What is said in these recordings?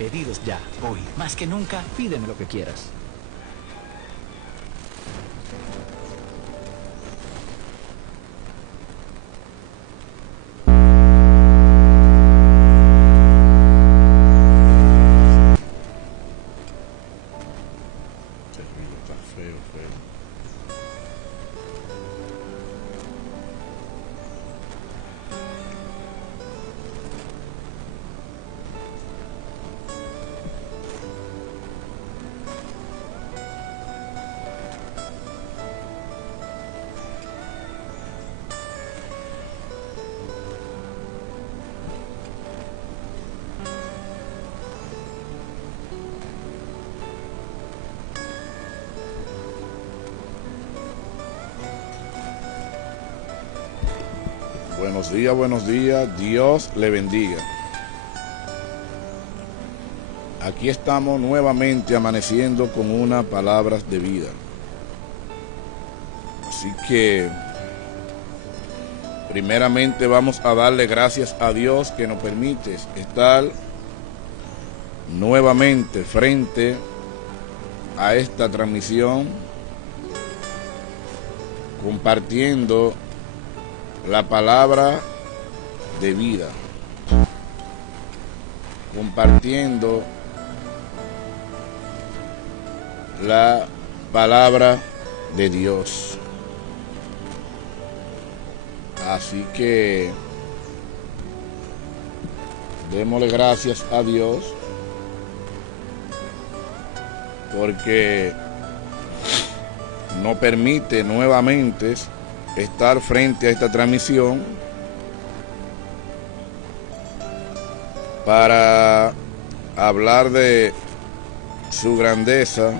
Pedidos ya, hoy. Más que nunca, pídeme lo que quieras. Está feo, feo. Buenos días, Dios le bendiga. Aquí estamos nuevamente amaneciendo con una palabra de vida. Así que, primeramente vamos a darle gracias a Dios que nos permite estar nuevamente frente a esta transmisión, compartiendo la palabra de vida, compartiendo la palabra de Dios. Así que démosle gracias a Dios porque nos permite nuevamente estar frente a esta transmisión para hablar de su grandeza,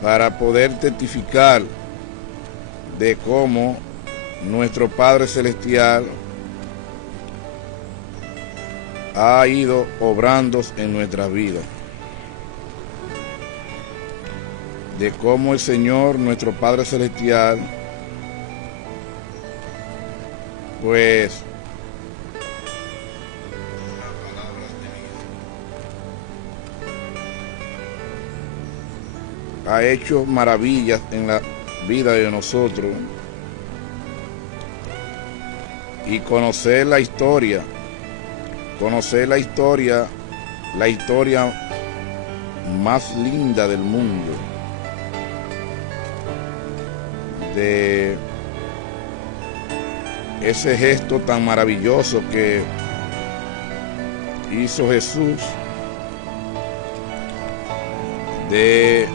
para poder testificar de cómo nuestro Padre Celestial ha ido obrando en nuestras vidas, de cómo el Señor, nuestro Padre Celestial, pues ha hecho maravillas en la vida de nosotros, y conocer la historia más linda del mundo, de ese gesto tan maravilloso que hizo Jesús de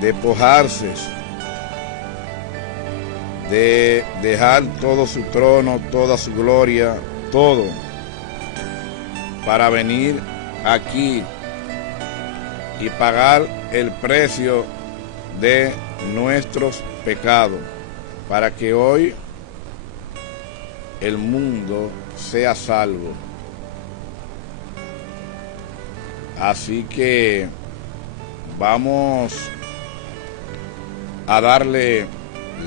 despojarse, de dejar todo su trono, toda su gloria, todo, para venir aquí y pagar el precio de nuestros pecados, para que hoy el mundo sea salvo. Así que vamos a darle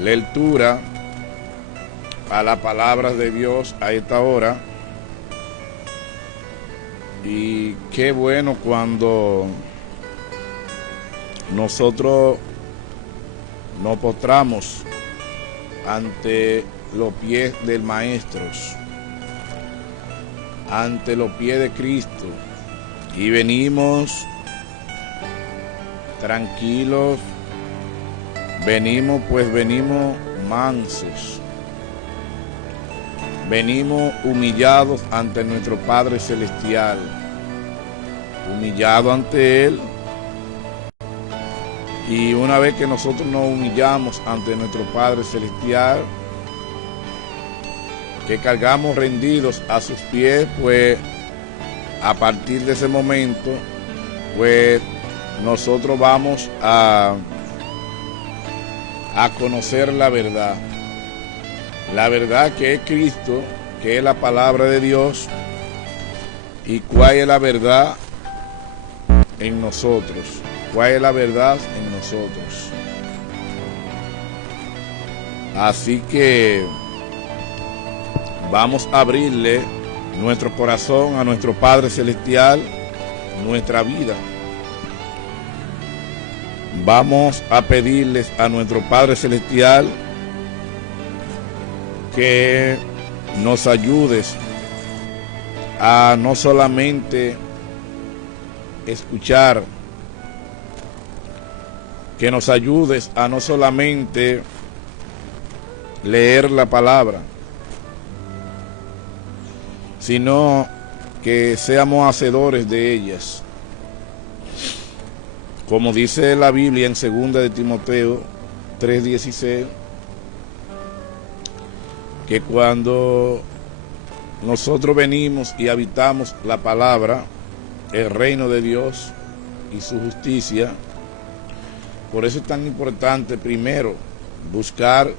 lectura a la palabra de Dios a esta hora. Y qué bueno cuando nosotros nos postramos ante los pies del Maestro, ante los pies de Cristo, y venimos tranquilos, venimos mansos, venimos humillados ante nuestro Padre Celestial, humillados ante Él. Y una vez que nosotros nos humillamos ante nuestro Padre Celestial, que cargamos rendidos a sus pies, pues a partir de ese momento, pues nosotros vamos a conocer la verdad que es Cristo, que es la palabra de Dios, y cuál es la verdad en nosotros, cuál es la verdad en nosotros. Así que vamos a abrirle nuestro corazón a nuestro Padre Celestial, nuestra vida. Vamos a pedirles a nuestro Padre Celestial que nos ayudes a no solamente escuchar, que nos ayudes a no solamente leer la palabra, sino que seamos hacedores de ellas. Como dice la Biblia en 2 de Timoteo 3:16, que cuando nosotros venimos y habitamos la palabra, el reino de Dios y su justicia, por eso es tan importante primero buscar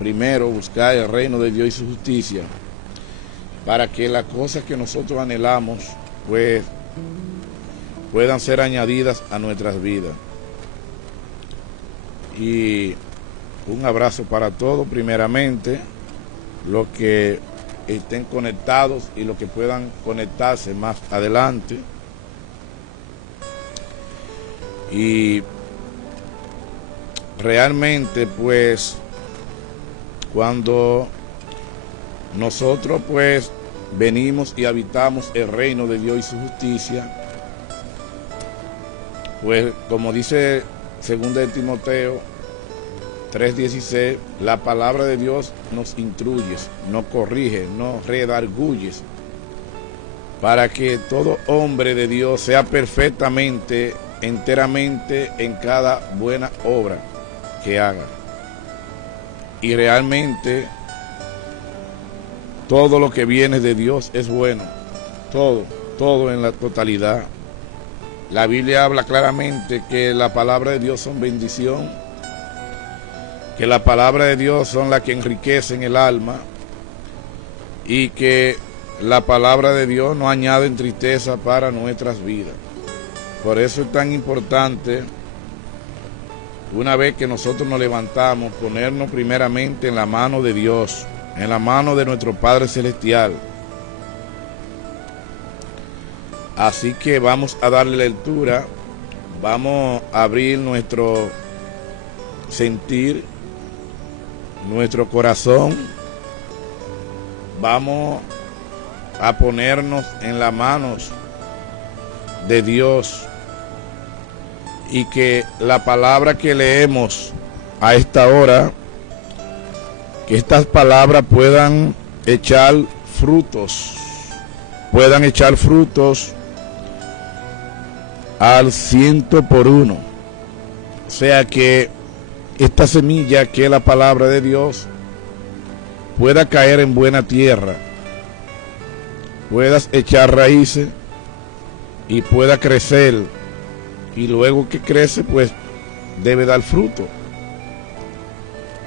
el reino de Dios y su justicia, para que las cosas que nosotros anhelamos pues puedan ser añadidas a nuestras vidas. Y un abrazo para todos, primeramente los que estén conectados y los que puedan conectarse más adelante. Y realmente pues cuando nosotros pues venimos y habitamos el reino de Dios y su justicia, pues como dice 2 de Timoteo 3:16, la palabra de Dios nos instruye, nos corrige, nos redarguye, para que todo hombre de Dios sea perfectamente, enteramente en cada buena obra que haga. Y realmente todo lo que viene de Dios es bueno, todo en la totalidad. La Biblia habla claramente que la palabra de Dios son bendición, que la palabra de Dios son las que enriquecen el alma, y que la palabra de Dios no añade tristeza para nuestras vidas. Por eso es tan importante, una vez que nosotros nos levantamos, ponernos primeramente en la mano de Dios, en la mano de nuestro Padre Celestial. Así que vamos a darle lectura, vamos a abrir nuestro sentir, nuestro corazón, vamos a ponernos en las manos de Dios, y que la palabra que leemos a esta hora, que estas palabras puedan echar frutos al 100%. O sea, que esta semilla, que es la palabra de Dios, pueda caer en buena tierra, puedas echar raíces y pueda crecer, y luego que crece pues debe dar fruto.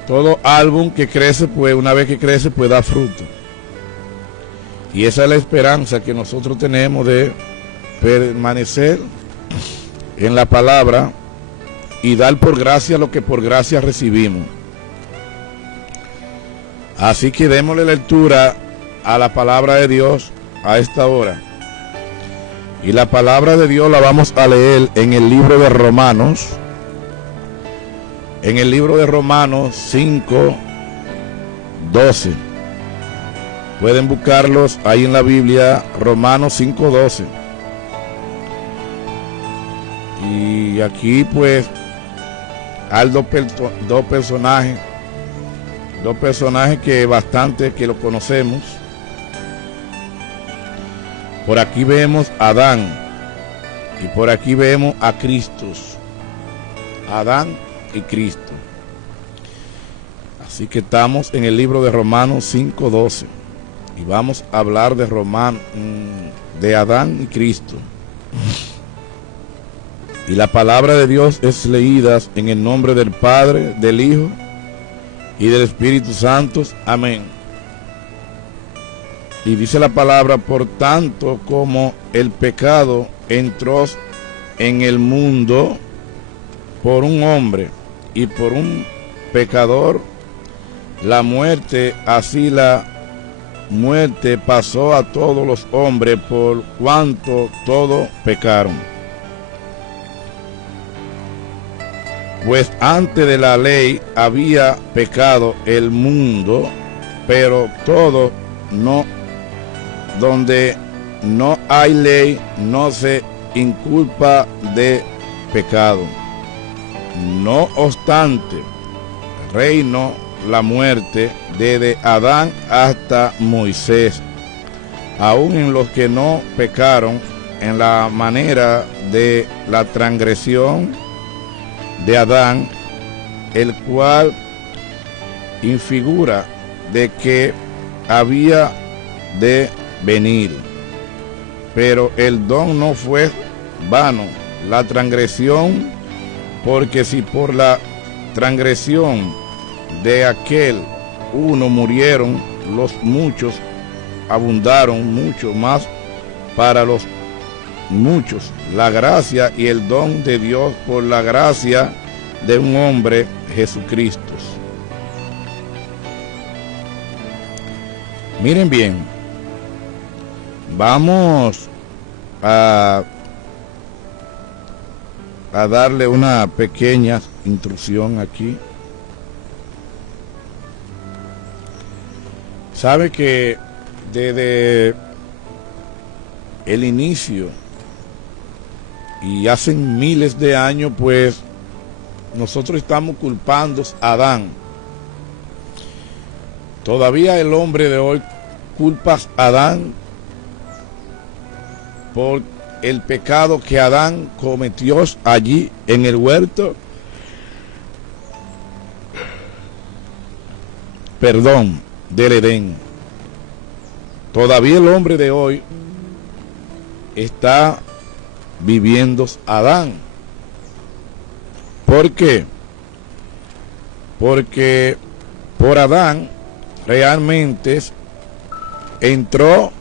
Todo árbol que crece, pues una vez que crece pues da fruto, y esa es la esperanza que nosotros tenemos de permanecer en la palabra y dar por gracia lo que por gracia recibimos. Así que démosle lectura a la palabra de Dios a esta hora. Y la palabra de Dios la vamos a leer en el libro de Romanos. En el libro de Romanos 5:12. Pueden buscarlos ahí en la Biblia, Romanos 5:12. Y aquí pues hay dos personajes que bastante que lo conocemos. Por aquí vemos a Adán y por aquí vemos a Cristo. Adán y Cristo. Así que estamos en el libro de Romanos 5:12 y vamos a hablar de Adán y Cristo. Y la palabra de Dios es leída en el nombre del Padre, del Hijo y del Espíritu Santo. Amén. Y dice la palabra: por tanto como el pecado entró en el mundo por un hombre, y por un pecador la muerte, así la muerte pasó a todos los hombres por cuanto todos pecaron. Pues antes de la ley había pecado el mundo, pero todo no, donde no hay ley, no se inculpa de pecado. No obstante, reinó la muerte desde Adán hasta Moisés, aun en los que no pecaron en la manera de la transgresión de Adán, el cual infigura de que había de venir. Pero el don no fue vano, la transgresión, porque si por la transgresión de aquel uno murieron, los muchos abundaron mucho más para los muchos la gracia y el don de Dios por la gracia de un hombre, Jesucristo. Miren bien, vamos a darle una pequeña intrusión aquí. Sabe que desde el inicio y hace miles de años, pues nosotros estamos culpando a Adán. Todavía el hombre de hoy culpa a Adán por el pecado que Adán cometió allí en el huerto. Perdón, del Edén. Todavía el hombre de hoy está viviendo Adán. ¿Por qué? Porque por Adán realmente entró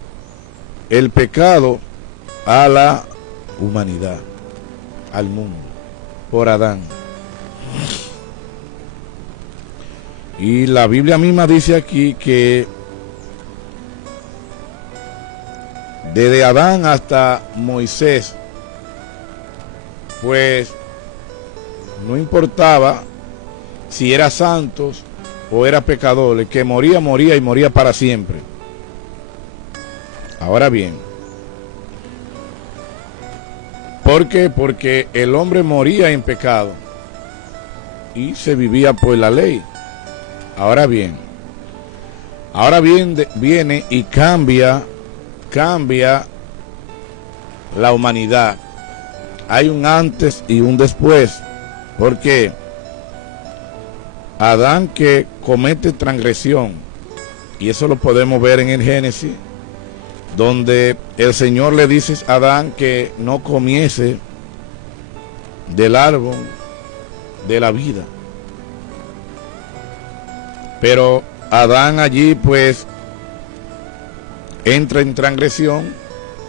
el pecado a la humanidad, al mundo, por Adán. Y la Biblia misma dice aquí que desde Adán hasta Moisés, pues no importaba si era santos o era pecador, el que moría, moría y moría para siempre. Ahora bien, ¿por qué? Porque el hombre moría en pecado y se vivía por la ley. Ahora bien, viene y cambia la humanidad. Hay un antes y un después. ¿Por qué? Adán que comete transgresión, y eso lo podemos ver en el Génesis, donde el Señor le dice a Adán que no comiese del árbol de la vida. Pero Adán allí pues entra en transgresión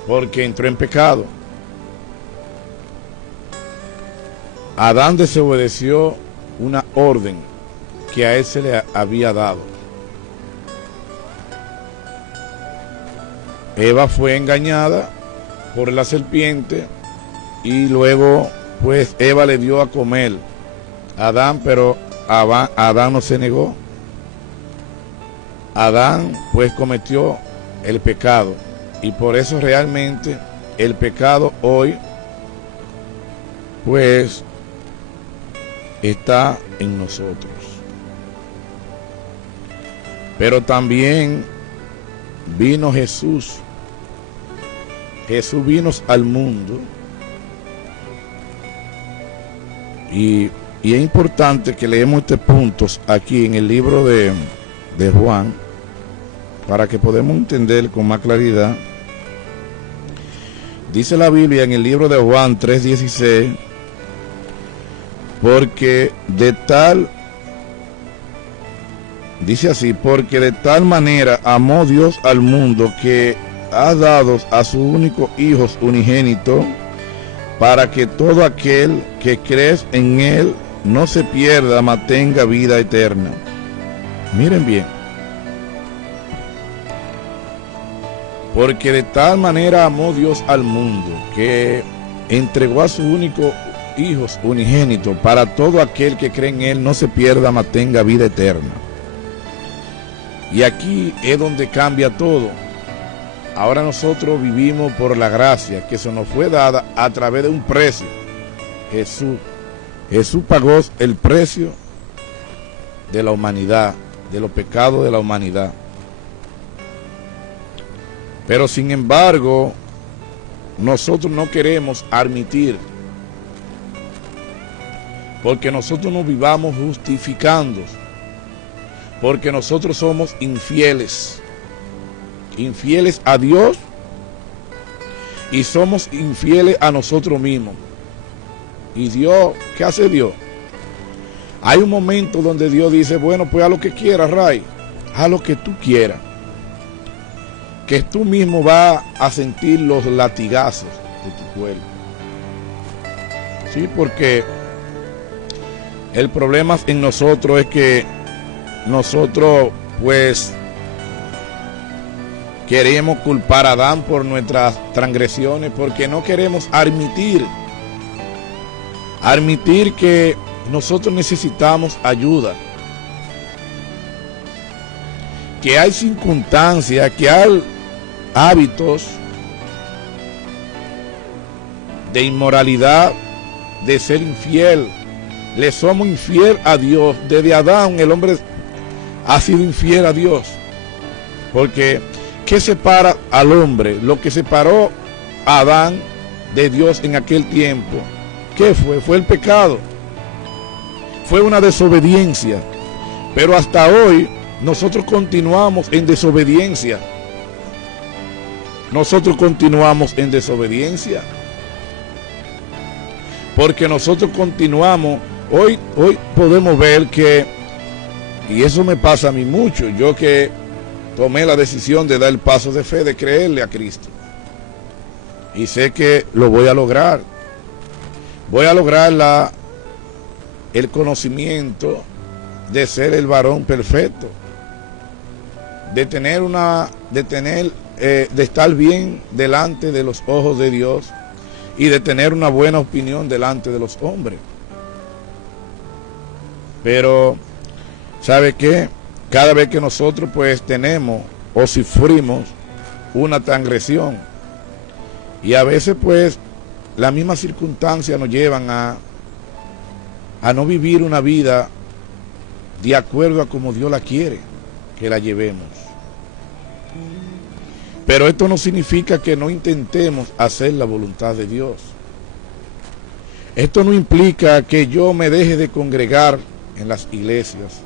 porque entró en pecado. Adán desobedeció una orden que a él se le había dado. Eva fue engañada por la serpiente y luego pues Eva le dio a comer a Adán, pero Adán no se negó. Adán pues cometió el pecado, y por eso realmente el pecado hoy pues está en nosotros. Pero también vino Jesús. Jesús vino al mundo, y es importante que leemos estos puntos aquí en el libro de Juan, para que podamos entender con más claridad. Dice la Biblia en el libro de Juan 3:16, dice así, porque de tal manera amó Dios al mundo que ha dado a su único Hijo unigénito, para que todo aquel que cree en Él no se pierda, mas tenga vida eterna. Miren bien, Porque de tal manera amó Dios al mundo, que entregó a su único Hijo unigénito, para todo aquel que cree en Él no se pierda, mas tenga vida eterna. Y aquí es donde cambia todo. Ahora nosotros vivimos por la gracia que se nos fue dada a través de un precio. Jesús pagó el precio de la humanidad, de los pecados de la humanidad. Pero sin embargo, nosotros no queremos admitir, porque nosotros no vivamos justificando, porque nosotros somos infieles a Dios y somos infieles a nosotros mismos. Y Dios, ¿qué hace Dios? Hay un momento donde Dios dice, bueno, pues haz lo que quieras, Ray, haz lo que tú quieras, que tú mismo vas a sentir los latigazos de tu cuerpo. Sí, porque el problema en nosotros es que nosotros pues queremos culpar a Adán por nuestras transgresiones, porque no queremos admitir que nosotros necesitamos ayuda, que hay circunstancias, que hay hábitos de inmoralidad, de ser infiel. Le somos infiel a Dios. Desde Adán el hombre ha sido infiel a Dios. Porque ¿qué separa al hombre? Lo que separó a Adán de Dios en aquel tiempo, ¿qué fue? Fue el pecado. Fue una desobediencia. Pero hasta hoy nosotros continuamos en desobediencia. Nosotros continuamos en desobediencia. Porque nosotros continuamos. Hoy podemos ver que, y eso me pasa a mí mucho, yo que tomé la decisión de dar el paso de fe, de creerle a Cristo. Y sé que lo voy a lograr. Voy a lograr el conocimiento de ser el varón perfecto. De estar bien delante de los ojos de Dios y de tener una buena opinión delante de los hombres. Pero, ¿sabe qué? Cada vez que nosotros pues tenemos o sufrimos una transgresión, y a veces pues las mismas circunstancias nos llevan a no vivir una vida de acuerdo a como Dios la quiere que la llevemos. Pero esto no significa que no intentemos hacer la voluntad de Dios. Esto no implica que yo me deje de congregar en las iglesias.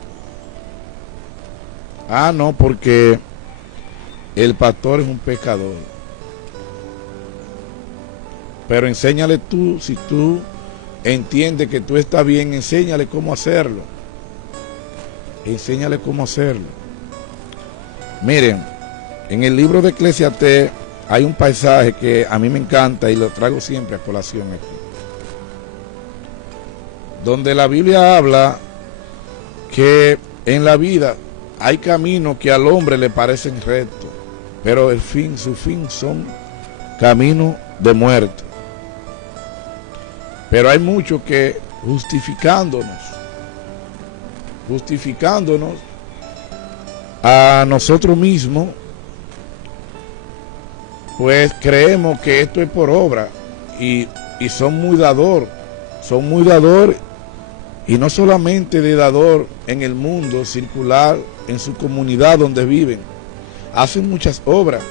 No, porque el pastor es un pecador. Pero enséñale tú, si tú entiendes que tú estás bien, enséñale cómo hacerlo. Enséñale cómo hacerlo. Miren, en el libro de Eclesiastés hay un pasaje que a mí me encanta y lo traigo siempre a colación aquí, donde la Biblia habla que en la vida hay caminos que al hombre le parecen rectos, pero su fin son caminos de muerte. Pero hay muchos que justificándonos a nosotros mismos, pues creemos que esto es por obra y son muy dador, y no solamente de dador en el mundo circular, en su comunidad donde viven, hacen muchas obras,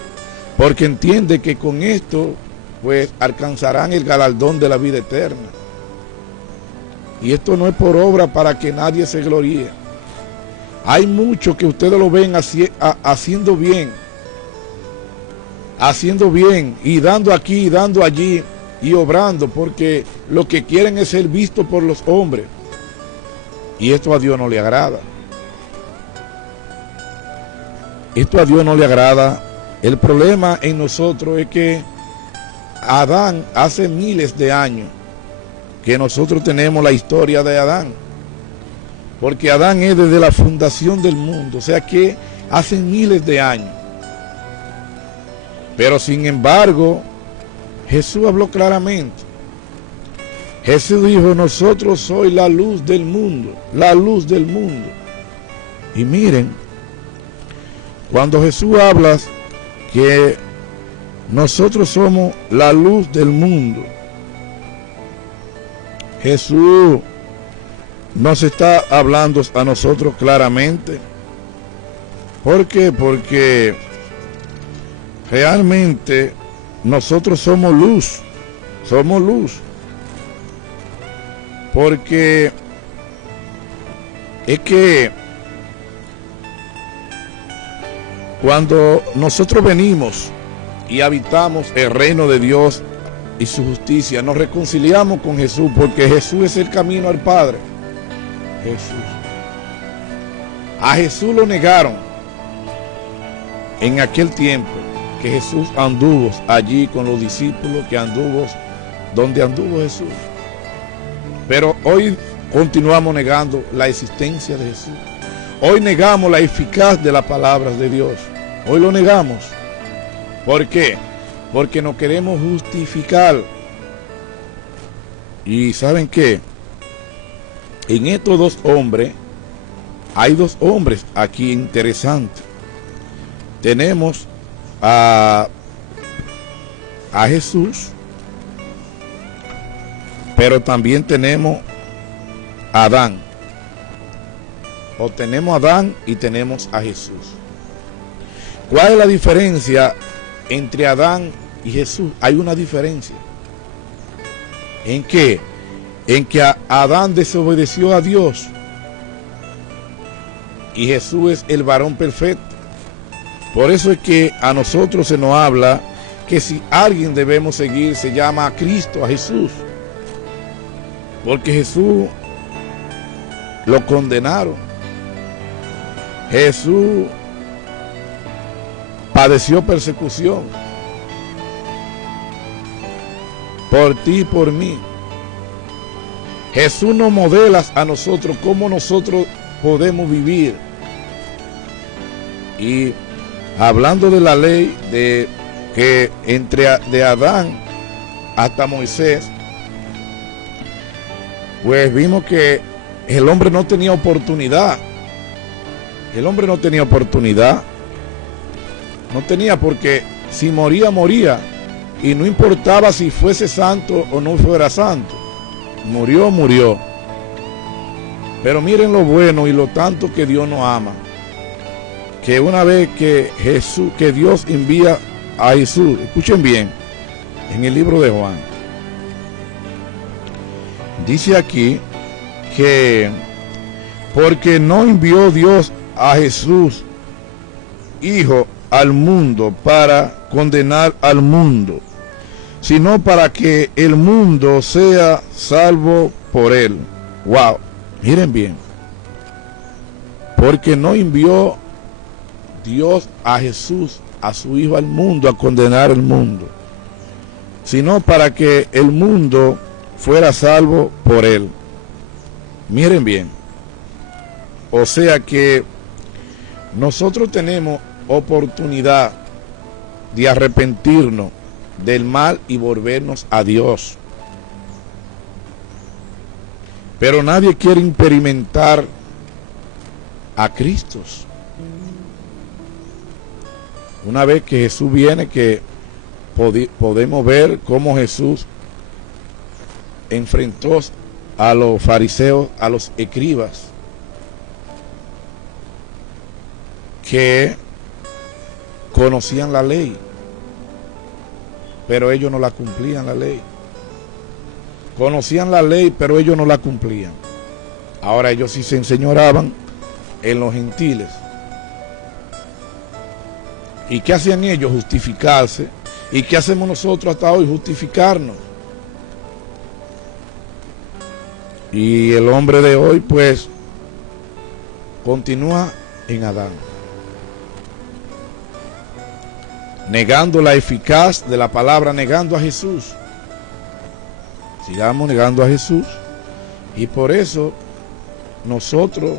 porque entienden que con esto pues alcanzarán el galardón de la vida eterna. Y esto no es por obra para que nadie se gloríe. Hay muchos que ustedes lo ven haciendo bien y dando aquí y dando allí y obrando, porque lo que quieren es ser visto por los hombres, y esto a Dios no le agrada. Esto a Dios no le agrada. El problema en nosotros es que Adán, hace miles de años que nosotros tenemos la historia de Adán, porque Adán es desde la fundación del mundo, o sea que hace miles de años. Pero sin embargo, Jesús habló claramente. Jesús dijo, nosotros soy la luz del mundo, la luz del mundo. Y miren, cuando Jesús habla que nosotros somos la luz del mundo, Jesús nos está hablando a nosotros claramente. ¿Por qué? Porque realmente nosotros somos luz, somos luz. Porque es que cuando nosotros venimos y habitamos el reino de Dios y su justicia, nos reconciliamos con Jesús, porque Jesús es el camino al Padre. Jesús. A Jesús lo negaron en aquel tiempo que Jesús anduvo allí con los discípulos, que anduvo donde anduvo Jesús. Pero hoy continuamos negando la existencia de Jesús. Hoy negamos la eficacia de las palabras de Dios. Hoy lo negamos. ¿Por qué? Porque no queremos justificar. Y ¿saben qué? En estos dos hombres, hay dos hombres aquí interesantes. Tenemos a Jesús, pero también tenemos a Adán. O tenemos a Adán y tenemos a Jesús. ¿Cuál es la diferencia entre Adán y Jesús? Hay una diferencia. ¿En qué? En que Adán desobedeció a Dios y Jesús es el varón perfecto. Por eso es que a nosotros se nos habla que si alguien debemos seguir, se llama a Cristo, a Jesús. Porque Jesús lo condenaron. Jesús padeció persecución por ti y por mí. Jesús nos modela a nosotros cómo nosotros podemos vivir. Y hablando de la ley de que de Adán hasta Moisés, pues vimos que el hombre no tenía oportunidad. El hombre no tenía oportunidad. No tenía, porque si moría, moría. Y no importaba si fuese santo o no fuera santo. Murió, murió. Pero miren lo bueno y lo tanto que Dios nos ama. Que una vez que Dios envía a Jesús, escuchen bien, en el libro de Juan, dice aquí que porque no envió Dios a Jesús, Hijo, al mundo para condenar al mundo, sino para que el mundo sea salvo por él. Wow, miren bien. Porque no envió Dios a Jesús, a su Hijo, al mundo, a condenar al mundo, sino para que el mundo fuera salvo por él. Miren bien. O sea que nosotros tenemos oportunidad de arrepentirnos del mal y volvernos a Dios. Pero nadie quiere experimentar a Cristo. Una vez que Jesús viene, que podemos ver cómo Jesús enfrentó a los fariseos, a los escribas, que conocían la ley, pero ellos no la cumplían, la ley. Conocían la ley, pero ellos no la cumplían. Ahora ellos sí se enseñoraban en los gentiles. ¿Y qué hacían ellos? Justificarse. ¿Y qué hacemos nosotros hasta hoy? Justificarnos. Y el hombre de hoy, pues, continúa en Adán, negando la eficacia de la palabra, negando a Jesús. Sigamos negando a Jesús. Y por eso nosotros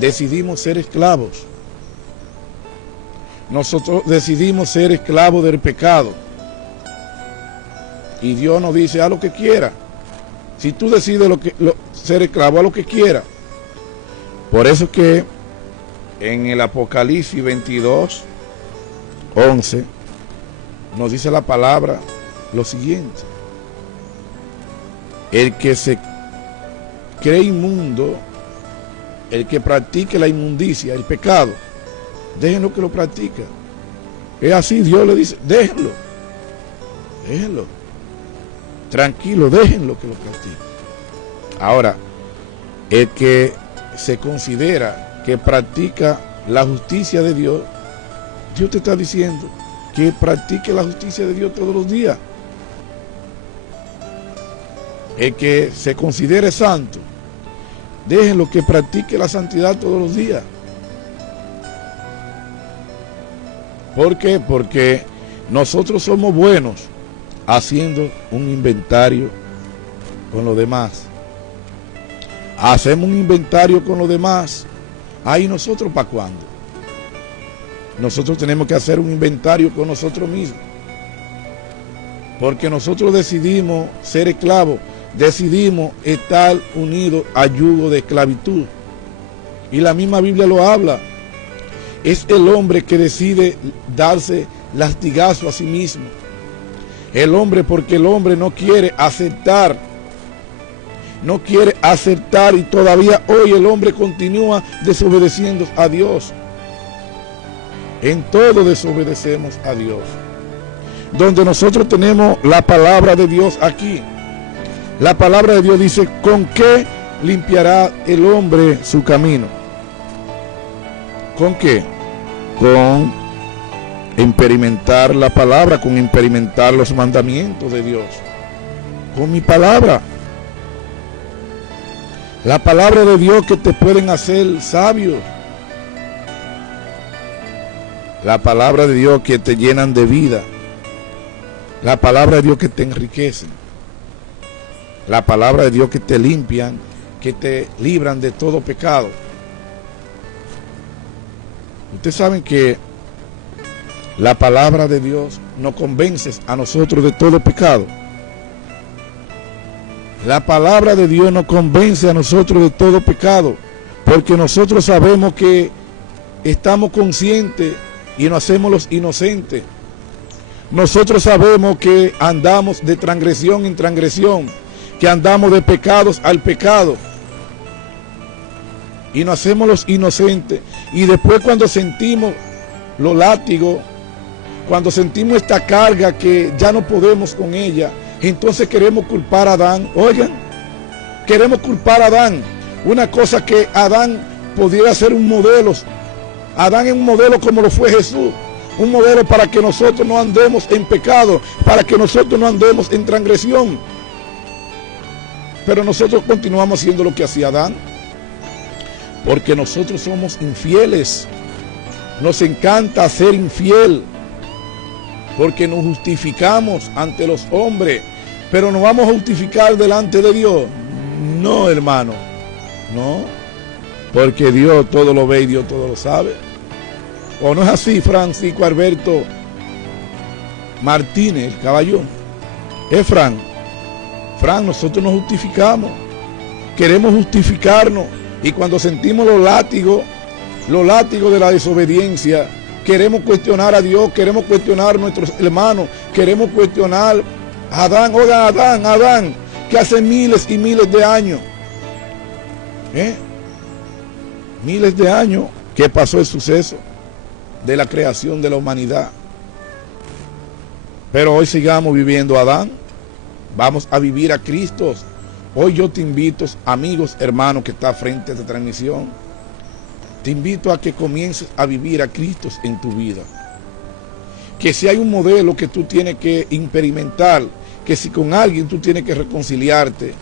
decidimos ser esclavos. nosotros decidimos ser esclavos del pecado. Y Dios nos dice, haz lo que quiera. Si tú decides ser esclavo, haz lo que quiera. Por eso que en el Apocalipsis 22:11 nos dice la palabra lo siguiente: el que se cree inmundo, el que practique la inmundicia, el pecado, déjenlo que lo practique. Es así, Dios le dice, déjenlo, tranquilo, déjenlo que lo practique. Ahora, el que se considera que practica la justicia de Dios, Dios te está diciendo que practique la justicia de Dios todos los días. El que se considere santo, déjenlo que practique la santidad todos los días. ¿Por qué? Porque nosotros somos buenos haciendo un inventario con los demás. Hacemos un inventario con los demás. ¿Ahí nosotros para cuándo? Nosotros tenemos que hacer un inventario con nosotros mismos. Porque nosotros decidimos ser esclavos. Decidimos estar unidos a yugo de esclavitud. Y la misma Biblia lo habla. Es el hombre que decide darse lastigazo a sí mismo. El hombre, porque el hombre no quiere aceptar. No quiere aceptar, y todavía hoy el hombre continúa desobedeciendo a Dios. En todo desobedecemos a Dios. Donde nosotros tenemos la palabra de Dios aquí. La palabra de Dios dice, ¿con qué limpiará el hombre su camino? ¿Con qué? Con experimentar la palabra, con experimentar los mandamientos de Dios. Con mi palabra. La palabra de Dios que te pueden hacer sabios. La palabra de Dios que te llenan de vida. La palabra de Dios que te enriquecen. La palabra de Dios que te limpian, que te libran de todo pecado. Ustedes saben que la palabra de Dios nos convence a nosotros de todo pecado. La palabra de Dios nos convence a nosotros de todo pecado, porque nosotros sabemos que estamos conscientes y nos hacemos los inocentes. Nosotros sabemos que andamos de transgresión en transgresión, que andamos de pecados al pecado y nos hacemos los inocentes. Y después, cuando sentimos los látigos, cuando sentimos esta carga que ya no podemos con ella, entonces queremos culpar a Adán. Oigan, queremos culpar a Adán. Una cosa que Adán pudiera ser un modelo. Adán es un modelo como lo fue Jesús. Un modelo para que nosotros no andemos en pecado, para que nosotros no andemos en transgresión. Pero nosotros continuamos haciendo lo que hacía Adán. Porque nosotros somos infieles. Nos encanta ser infiel. Porque nos justificamos ante los hombres. Pero nos vamos a justificar delante de Dios. No, hermano. No. Porque Dios todo lo ve y Dios todo lo sabe. ¿O no es así, Francisco Alberto Martínez, el caballón? Es Fran, nosotros nos justificamos. Queremos justificarnos. Y cuando sentimos los látigos de la desobediencia, queremos cuestionar a Dios, queremos cuestionar a nuestros hermanos, queremos cuestionar a Adán. Oigan, Adán, que hace miles y miles de años, miles de años que pasó el suceso de la creación de la humanidad. Pero hoy sigamos viviendo a Adán. Vamos a vivir a Cristo. Hoy yo te invito, amigos, hermanos que está frente a esta transmisión, te invito a que comiences a vivir a Cristo en tu vida. Que si hay un modelo que tú tienes que experimentar, que si con alguien tú tienes que reconciliarte,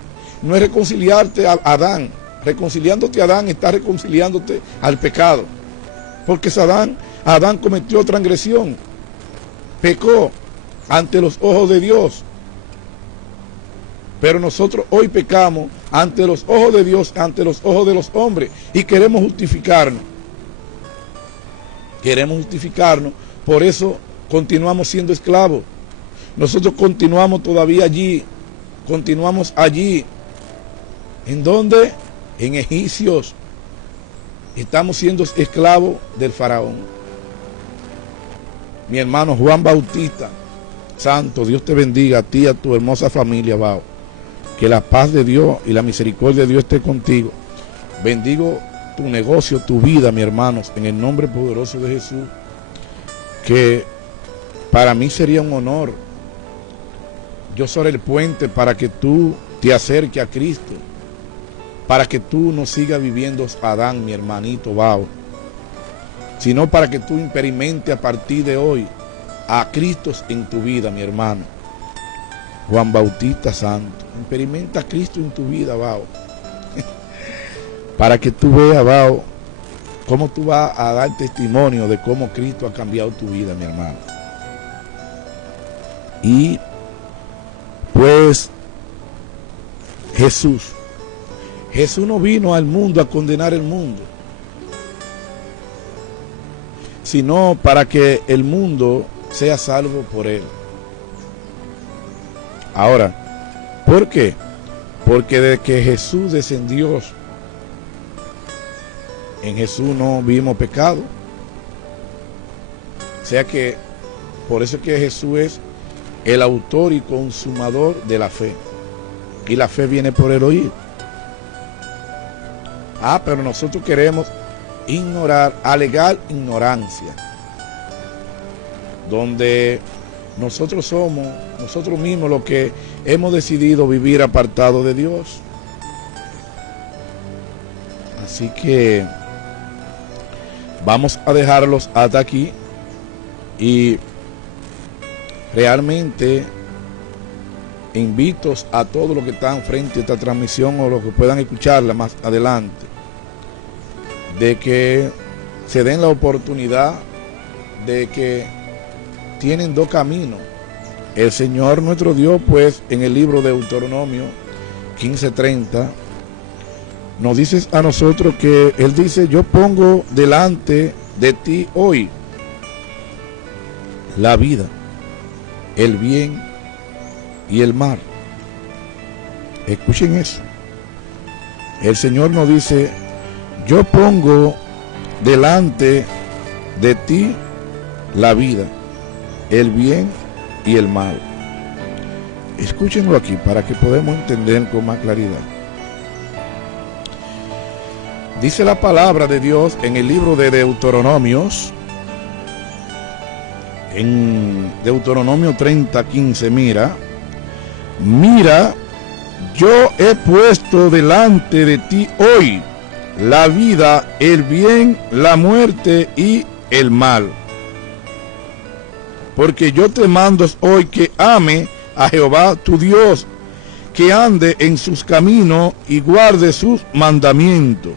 no es reconciliarte a Adán. Reconciliándote a Adán, estás reconciliándote al pecado. Porque Adán cometió transgresión, pecó ante los ojos de Dios. Pero nosotros hoy pecamos ante los ojos de Dios, ante los ojos de los hombres, y queremos justificarnos. queremos justificarnos, por eso continuamos siendo esclavos. Nosotros continuamos todavía allí, continuamos allí. ¿En dónde? En egipcios. Estamos siendo esclavos del faraón. Mi hermano Juan Bautista, santo, Dios te bendiga a ti y a tu hermosa familia, Bao. Que la paz de Dios y la misericordia de Dios esté contigo. Bendigo tu negocio, tu vida, mi hermanos, en el nombre poderoso de Jesús. Que para mí sería un honor. Yo soy el puente para que tú te acerques a Cristo. Para que tú no sigas viviendo Adán, mi hermanito Bao. Sino para que tú experimentes a partir de hoy a Cristo en tu vida, mi hermano. Juan Bautista Santo. Experimenta a Cristo en tu vida, Bao. Para que tú veas, Bao, cómo tú vas a dar testimonio de cómo Cristo ha cambiado tu vida, mi hermano. Y pues Jesús no vino al mundo a condenar el mundo, sino para que el mundo sea salvo por él. Ahora, ¿por qué? Porque desde que Jesús descendió, en Jesús no vimos pecado. O sea que, por eso es que Jesús es el autor y consumador de la fe. Y la fe viene por el oír. Pero nosotros queremos ignorar, alegar ignorancia. Donde nosotros somos, nosotros mismos los que hemos decidido vivir apartados de Dios. Así que vamos a dejarlos hasta aquí. Y realmente invito a todos los que están frente a esta transmisión o los que puedan escucharla más adelante, de que se den la oportunidad de que tienen dos caminos. El Señor nuestro Dios, pues, en el libro de Deuteronomio 15:30, nos dice a nosotros que Él dice: yo pongo delante de ti hoy la vida, el bien y el mal. Escuchen eso. El Señor nos dice: yo pongo delante de ti la vida, el bien y el mal. Escúchenlo aquí para que podamos entender con más claridad. Dice la palabra de Dios en el libro de Deuteronomios, en Deuteronomio 30:15, mira, yo he puesto delante de ti hoy la vida, el bien, la muerte y el mal. Porque yo te mando hoy que ame a Jehová tu Dios, que ande en sus caminos y guarde sus mandamientos,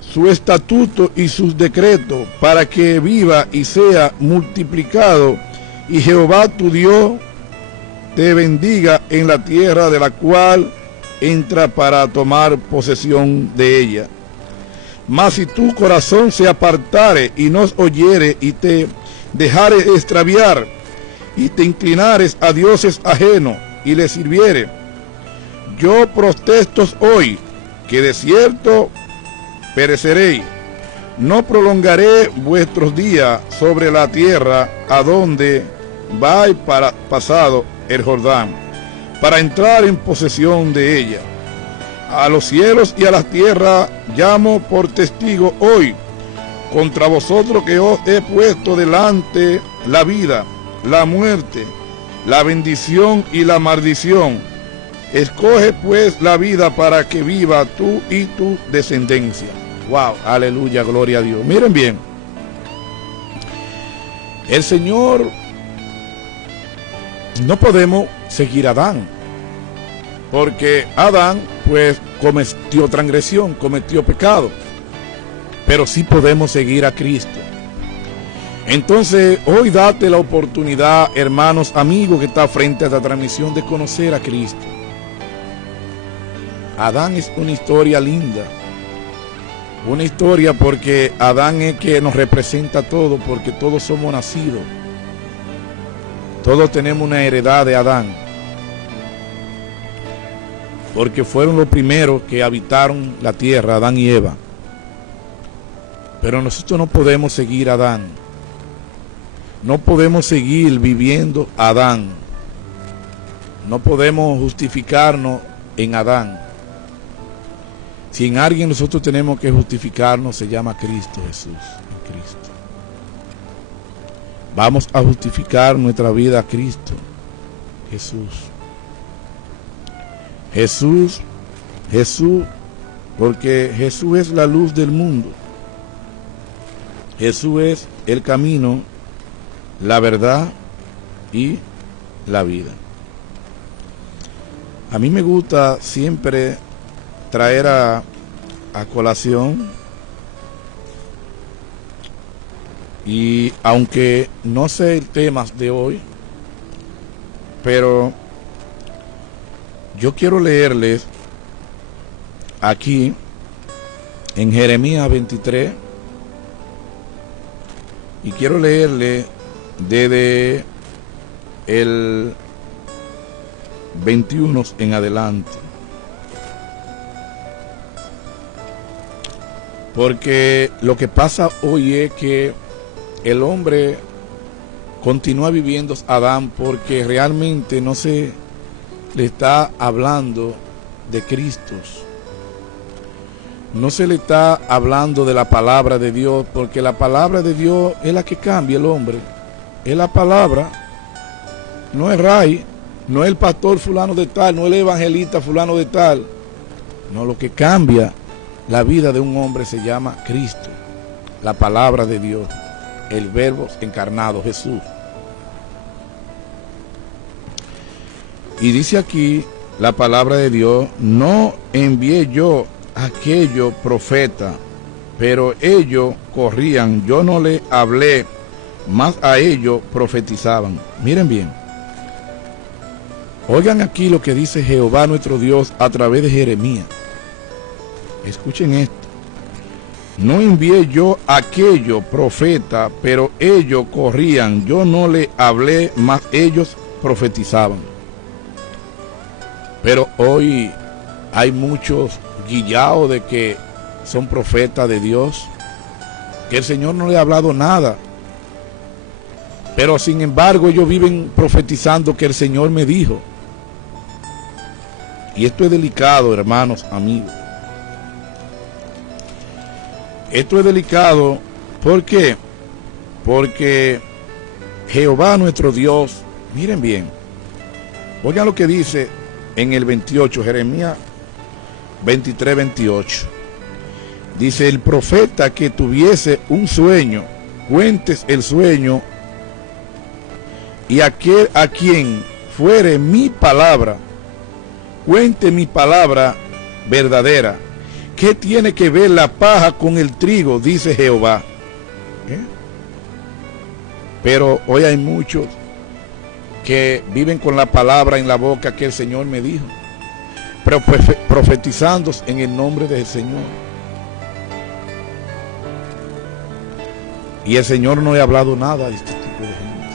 su estatuto y sus decretos, para que viva y sea multiplicado, y Jehová tu Dios te bendiga en la tierra de la cual entra para tomar posesión de ella. Mas si tu corazón se apartare y no oyere y te dejare extraviar y te inclinares a dioses ajenos y les sirviere, yo protesto hoy que de cierto pereceréis. No prolongaré vuestros días sobre la tierra a donde vais para pasado el Jordán, para entrar en posesión de ella. A los cielos y a la tierra llamo por testigo hoy contra vosotros que os he puesto delante la vida, la muerte, la bendición y la maldición. Escoge pues la vida para que viva tú y tu descendencia. Wow, aleluya, gloria a Dios. Miren bien, el Señor, no podemos seguir a Adán, porque Adán pues cometió transgresión, cometió pecado, pero sí podemos seguir a Cristo. Entonces hoy date la oportunidad, hermanos, amigos que está frente a esta transmisión, de conocer a Cristo. Adán es una historia linda, Una historia porque Adán es que nos representa todo, porque todos somos nacidos. Todos tenemos una heredad de Adán. Porque fueron los primeros que habitaron la tierra, Adán y Eva. Pero nosotros no podemos seguir a Adán. No podemos seguir viviendo Adán. No podemos justificarnos en Adán. Si en alguien nosotros tenemos que justificarnos, se llama Cristo Jesús, en Cristo. Vamos a justificar nuestra vida a Cristo Jesús. Jesús, porque Jesús es la luz del mundo. Jesús es el camino, la verdad y la vida. A mí me gusta siempre traer a colación, y aunque no sé el tema de hoy, pero yo quiero leerles aquí en Jeremías 23, y quiero leerle desde el 21 en adelante. Porque lo que pasa hoy es que el hombre continúa viviendo Adán, porque realmente no se le está hablando de Cristo. No se le está hablando de la palabra de Dios, porque la palabra de Dios es la que cambia el hombre. Es la palabra, no es Ray, no es el pastor fulano de tal, no es el evangelista fulano de tal. No, lo que cambia la vida de un hombre se llama Cristo, la palabra de Dios, el verbo encarnado, Jesús. Y dice aquí la palabra de Dios: no envié yo a aquellos profetas, pero ellos corrían, yo no les hablé, más a ellos profetizaban. Miren bien, oigan aquí lo que dice Jehová nuestro Dios a través de Jeremías. Escuchen esto: no envié yo a aquellos profetas, pero ellos corrían, yo no les hablé, más ellos profetizaban. Pero hoy hay muchos guillados de que son profetas de Dios, que el Señor no le ha hablado nada, pero sin embargo ellos viven profetizando que el Señor me dijo. Y esto es delicado, hermanos, amigos. Esto es delicado, ¿por qué? Porque Jehová nuestro Dios, miren bien, oigan lo que dice en el 28, Jeremías 23, 28. Dice: el profeta que tuviese un sueño, cuentes el sueño, y aquel a quien fuere mi palabra, cuente mi palabra verdadera. ¿Qué tiene que ver la paja con el trigo? Dice Jehová. Pero hoy hay muchos que viven con la palabra en la boca que el Señor me dijo, pero profetizando en el nombre del Señor. Y el Señor no le ha hablado nada a este tipo de gente.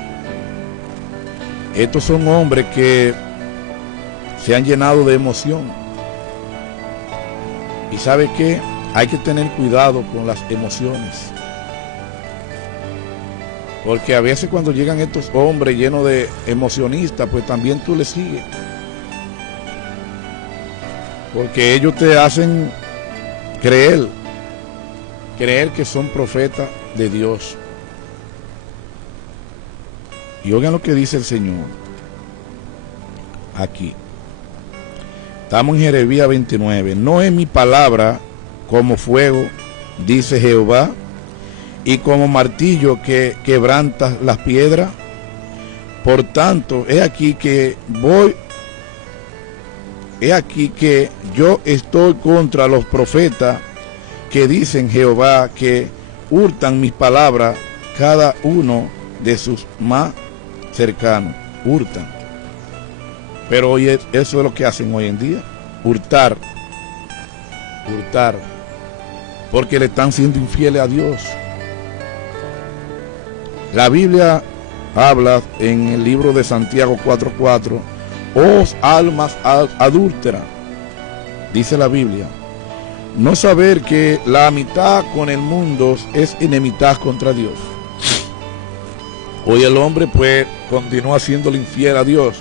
Estos son hombres que se han llenado de emoción. Y ¿sabe qué? Hay que tener cuidado con las emociones. Porque a veces cuando llegan estos hombres llenos de emocionistas, pues también tú les sigues. Porque ellos te hacen creer que son profetas de Dios. Y oigan lo que dice el Señor aquí. Estamos en Jeremías 29. No es mi palabra como fuego, dice Jehová, y como martillo que quebranta las piedras. Por tanto, he aquí que yo estoy contra los profetas que dicen Jehová, que hurtan mis palabras, cada uno de sus más cercanos. Hurtan. Pero hoy eso es lo que hacen hoy en día, hurtar. porque le están siendo infieles a Dios. La Biblia habla en el libro de Santiago 4:4, os almas adúlteras, dice la Biblia, no saber que la amistad con el mundo es enemistad contra Dios. Hoy el hombre pues continúa haciéndole infiel a Dios.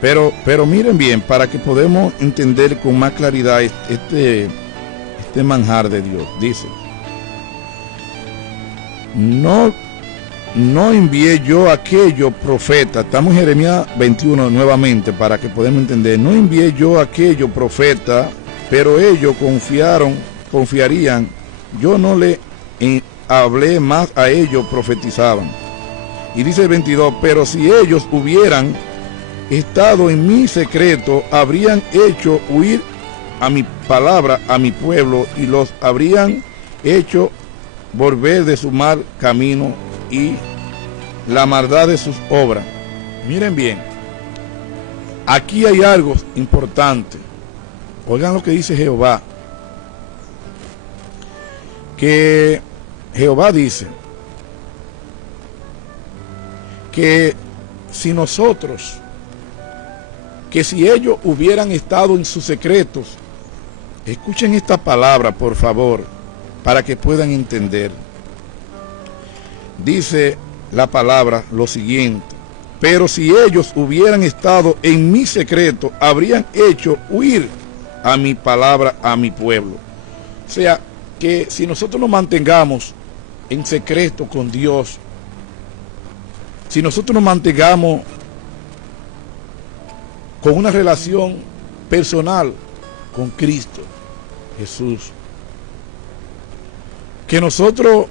Pero miren bien, para que podamos entender con más claridad este manjar de Dios. Dice, no envié yo a aquellos profetas. Estamos en Jeremías 21 nuevamente para que podamos entender. No envié yo a aquellos profetas, pero ellos confiarían. Yo no le hablé más a ellos, profetizaban. Y dice el 22, pero si ellos hubieran estado en mi secreto, habrían hecho huir a mi palabra a mi pueblo y los habrían hecho volver de su mal camino y la maldad de sus obras. Miren bien, aquí hay algo importante. Oigan lo que dice Jehová. Que Jehová dice que si ellos hubieran estado en sus secretos, escuchen esta palabra por favor, para que puedan entender. Dice la palabra lo siguiente, pero si ellos hubieran estado en mi secreto, habrían hecho huir a mi palabra a mi pueblo. O sea, que si nosotros nos mantengamos en secreto con Dios, si nosotros nos mantengamos con una relación personal con Cristo Jesús, que nosotros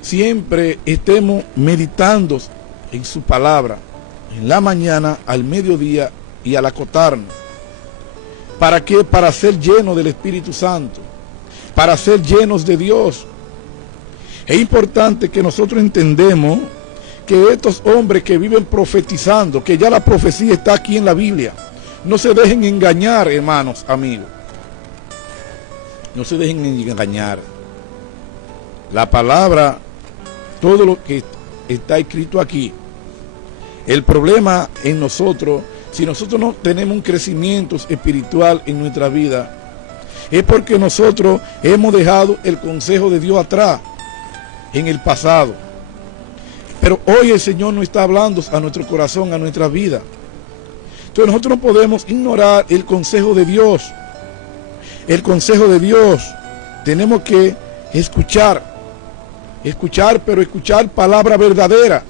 siempre estemos meditando en su palabra, en la mañana, al mediodía y al acostarnos. ¿Para qué? Para ser llenos del Espíritu Santo, para ser llenos de Dios. Es importante que nosotros entendemos que estos hombres que viven profetizando, que ya la profecía está aquí en la Biblia, no se dejen engañar, hermanos, amigos. No se dejen engañar. La palabra, todo lo que está escrito aquí, el problema en nosotros, si nosotros no tenemos un crecimiento espiritual en nuestra vida, es porque nosotros hemos dejado el consejo de Dios atrás, en el pasado. Pero hoy el Señor nos está hablando a nuestro corazón, a nuestra vida. Entonces nosotros no podemos ignorar el consejo de Dios. El consejo de Dios. Tenemos que escuchar, pero escuchar palabra verdadera.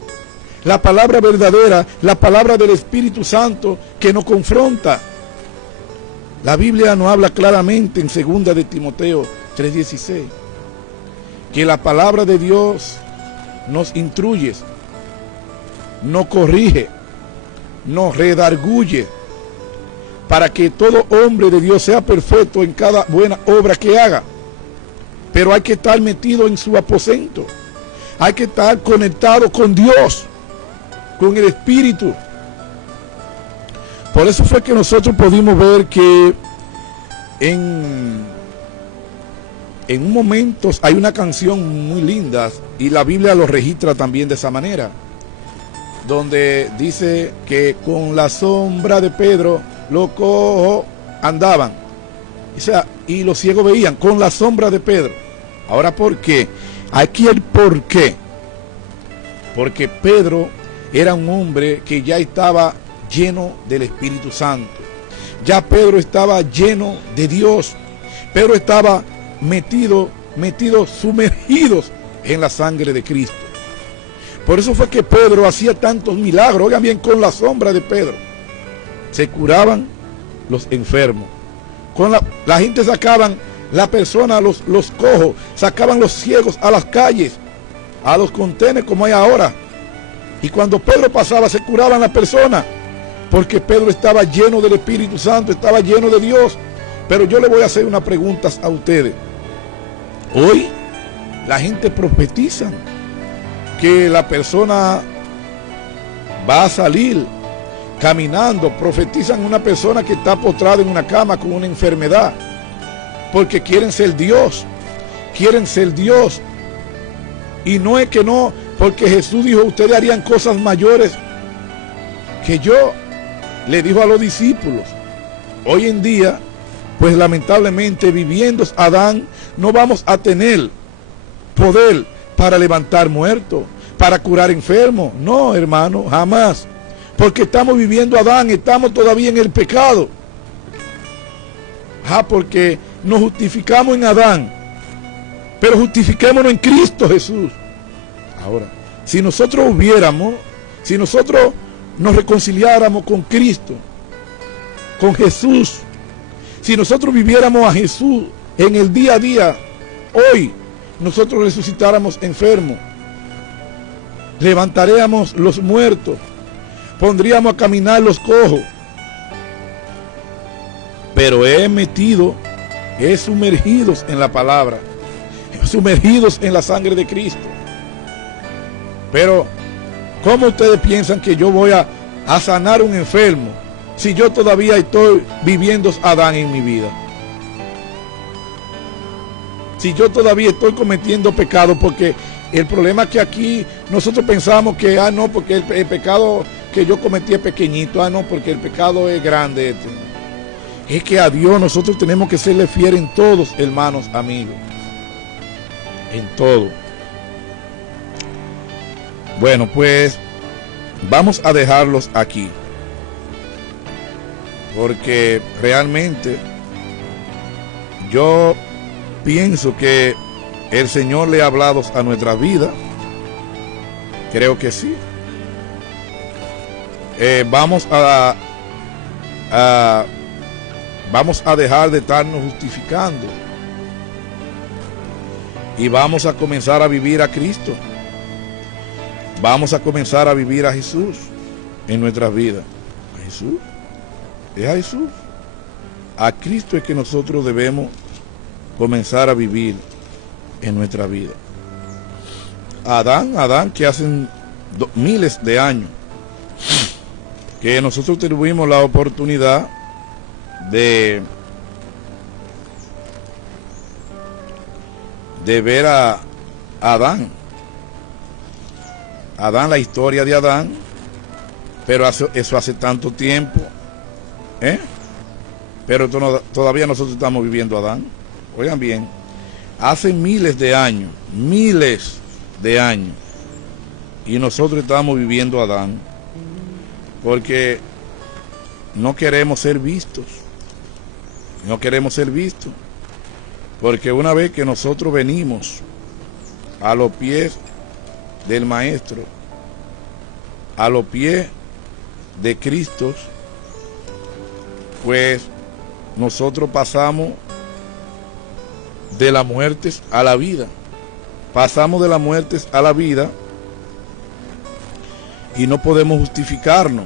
La palabra verdadera, la palabra del Espíritu Santo que nos confronta. La Biblia nos habla claramente en 2 de Timoteo 3:16, que la palabra de Dios nos instruye, nos corrige, nos redarguye, para que todo hombre de Dios sea perfecto en cada buena obra que haga. Pero hay que estar metido en su aposento, hay que estar conectado con Dios, con el Espíritu. Por eso fue que nosotros pudimos ver que en un momento hay una canción muy linda, y la Biblia lo registra también de esa manera, donde dice que con la sombra de Pedro los cojos andaban, o sea, y los ciegos veían con la sombra de Pedro. Ahora, ¿por qué? Aquí el por qué. Porque Pedro era un hombre que ya estaba lleno del Espíritu Santo. Ya Pedro estaba lleno de Dios. Pedro estaba sumergidos en la sangre de Cristo. Por eso fue que Pedro hacía tantos milagros. Oigan bien, con la sombra de Pedro se curaban los enfermos. Con la gente sacaban la persona, los cojos, sacaban los ciegos a las calles, a los contenes como hay ahora. Y cuando Pedro pasaba se curaban las personas, porque Pedro estaba lleno del Espíritu Santo, estaba lleno de Dios. Pero yo le voy a hacer unas preguntas a ustedes. Hoy la gente profetiza que la persona va a salir caminando. Profetizan una persona que está postrada en una cama con una enfermedad. porque quieren ser Dios. Quieren ser Dios. Y no es que no, porque Jesús dijo, ustedes harían cosas mayores que yo. Le dijo a los discípulos. Hoy en día, pues lamentablemente viviendo Adán, no vamos a tener poder para levantar muertos, para curar enfermos. No, hermano, jamás. Porque estamos viviendo Adán, estamos todavía en el pecado. Porque nos justificamos en Adán, pero justifiquémonos en Cristo Jesús. Ahora, si nosotros nos reconciliáramos con Cristo, con Jesús, si nosotros viviéramos a Jesús en el día a día, hoy nosotros resucitáramos enfermos, levantaríamos los muertos, pondríamos a caminar los cojos. Pero sumergidos en la palabra, sumergidos en la sangre de Cristo. Pero ¿cómo ustedes piensan que yo voy a sanar un enfermo si yo todavía estoy viviendo Adán en mi vida? Si yo todavía estoy cometiendo pecado, porque el problema es que aquí nosotros pensamos que, no, porque el pecado que yo cometí es pequeñito, no, porque el pecado es grande. Es que a Dios nosotros tenemos que serle fieles en todos, hermanos, amigos. En todo. Bueno, pues vamos a dejarlos aquí. Porque realmente yo pienso que el Señor le ha hablado a nuestra vida. Creo que sí. Vamos a dejar de estarnos justificando y vamos a comenzar a vivir a Cristo. Vamos a comenzar a vivir a Jesús en nuestras vidas. ¿A Jesús? Es a Jesús. A Cristo es que nosotros debemos comenzar a vivir en nuestra vida. Adán que hace miles de años que nosotros tuvimos la oportunidad de ver a Adán, la historia de Adán, pero eso hace tanto tiempo, pero todavía nosotros estamos viviendo Adán. Oigan bien, hace miles de años, y nosotros estamos viviendo Adán, porque no queremos ser vistos. No queremos ser vistos, porque una vez que nosotros venimos a los pies del Maestro, a los pies de Cristo, pues nosotros pasamos de la muerte a la vida. Pasamos de la muerte a la vida y no podemos justificarnos.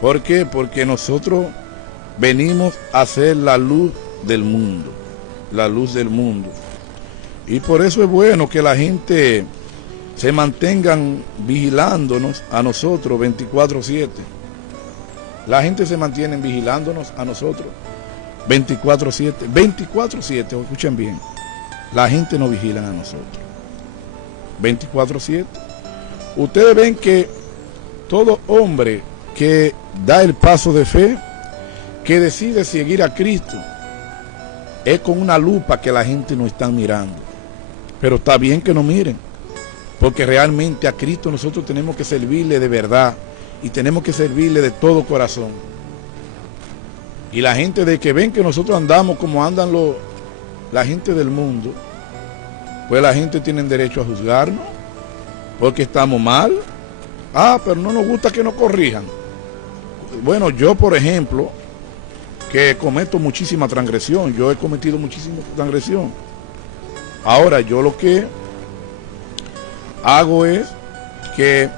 ¿Por qué? Porque nosotros venimos a ser la luz del mundo, la luz del mundo. Y por eso es bueno que la gente se mantengan vigilándonos a nosotros 24/7. La gente se mantiene vigilándonos a nosotros 24/7. 24/7, escuchen bien. La gente nos vigila a nosotros 24/7. Ustedes ven que todo hombre que da el paso de fe, que decide seguir a Cristo, es con una lupa que la gente nos está mirando. Pero está bien que nos miren, porque realmente a Cristo nosotros tenemos que servirle de verdad y tenemos que servirle de todo corazón. Y la gente de que ven que nosotros andamos como andan la gente del mundo, pues la gente tiene derecho a juzgarnos porque estamos mal. Pero no nos gusta que nos corrijan. Bueno, yo por ejemplo, que cometo muchísima transgresión, yo he cometido muchísima transgresión. Ahora yo lo que hago es que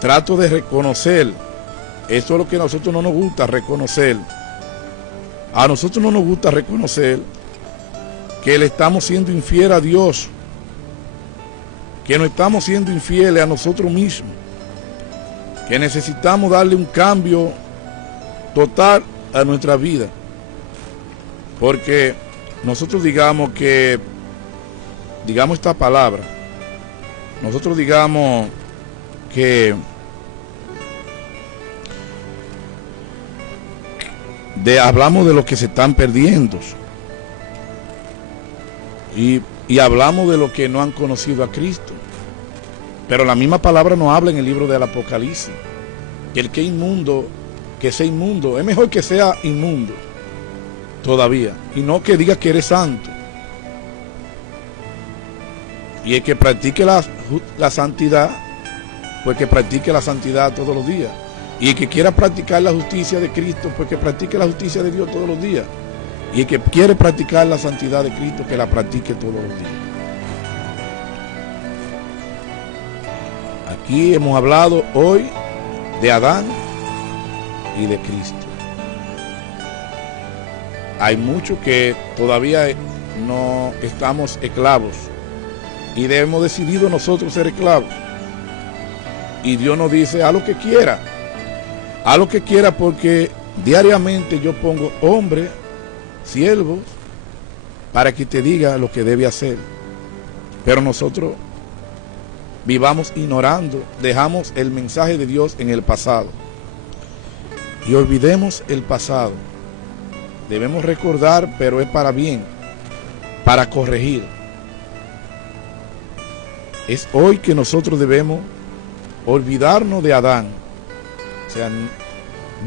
trato de reconocer, eso es lo que a nosotros no nos gusta, reconocer. A nosotros no nos gusta reconocer que le estamos siendo infiel a Dios, que no estamos siendo infieles a nosotros mismos, que necesitamos darle un cambio total a nuestra vida, porque nosotros digamos esta palabra, nosotros digamos que hablamos de los que se están perdiendo y hablamos de los que no han conocido a Cristo, pero la misma palabra nos habla en el libro del Apocalipsis, que el que es inmundo, que sea inmundo, es mejor que sea inmundo todavía, y no que diga que eres santo. Y el que practique la santidad, pues que practique la santidad todos los días. Y el que quiera practicar la justicia de Cristo, pues que practique la justicia de Dios todos los días. Y el que quiere practicar la santidad de Cristo, que la practique todos los días. Aquí hemos hablado hoy de Adán y de Cristo. Hay muchos que todavía no estamos esclavos y hemos decidido nosotros ser esclavos. Y Dios nos dice, haz lo que quiera. Haz lo que quiera, porque diariamente yo pongo hombres, siervos, para que te diga lo que debe hacer. Pero nosotros vivamos ignorando, dejamos el mensaje de Dios en el pasado. Y olvidemos el pasado. Debemos recordar, pero es para bien, para corregir. Es hoy que nosotros debemos olvidarnos de Adán, o sea,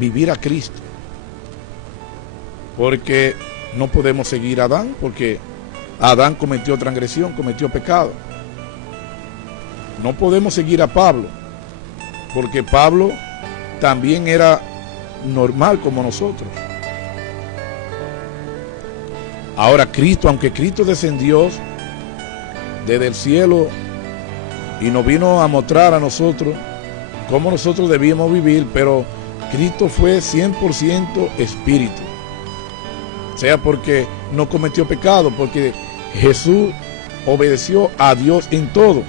vivir a Cristo, porque no podemos seguir a Adán, porque Adán cometió transgresión, cometió pecado. No podemos seguir a Pablo, porque Pablo también era normal como nosotros. Ahora Cristo, aunque Cristo descendió desde el cielo y nos vino a mostrar a nosotros cómo nosotros debíamos vivir, pero Cristo fue 100% espíritu. O sea, porque no cometió pecado, porque Jesús obedeció a Dios en todo.